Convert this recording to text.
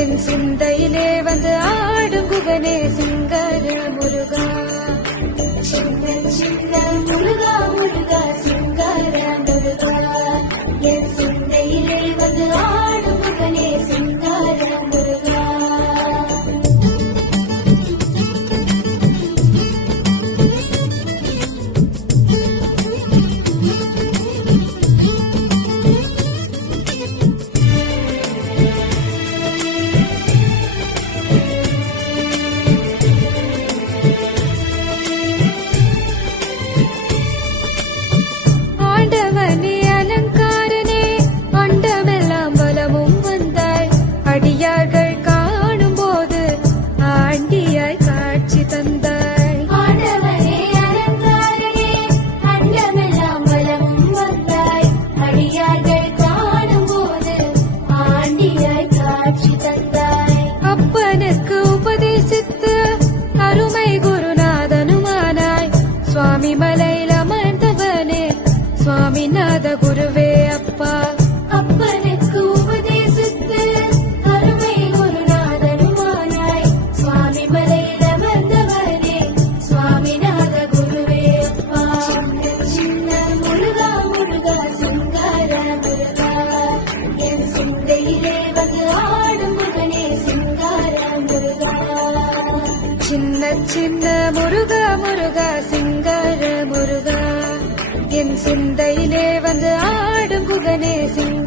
என் சிந்தையிலே வந்து ஆடும் குகனே சிங்கார முருகா. சின்ன சின்ன முருகா முருகா சிங்கார முருகா, என் சிந்தையிலே வந்து ஆடும் குகனே சிங்கார முருகா. அடியார்கள் காணும் போது ஆண்டியாய் காட்சி தந்தாய். ஆண்டவனே அலங்காரனே அண்டமெல்லாம் வலமும் வந்தாய். அடியார்கள் காணும் போது ஆண்டியாய் காட்சி தந்தாய். அப்பனுக்கு உபதேசித்து அருமை குருநாதனுமானாய். சுவாமி மலையில் அமர்ந்தவனே சுவாமிநாத குருவே அப்பா. அப்பனுக்கு உபதேசித்து அருமை குருநாதனுமானாய். சுவாமி மலையில் அமர்ந்தவனே சுவாமிநாத குருவே அப்பா. சின்ன முருகா முருகா சிங்கார முருகா, என் சிந்தையிலே வந்து ஆடும் முருகனே சிங்கார முருகா. சின்ன சின்ன முருகா முருகா சிங்கார முருகா, என் சிந்தையிலே வந்து ஆடும் குகனே சிங்கார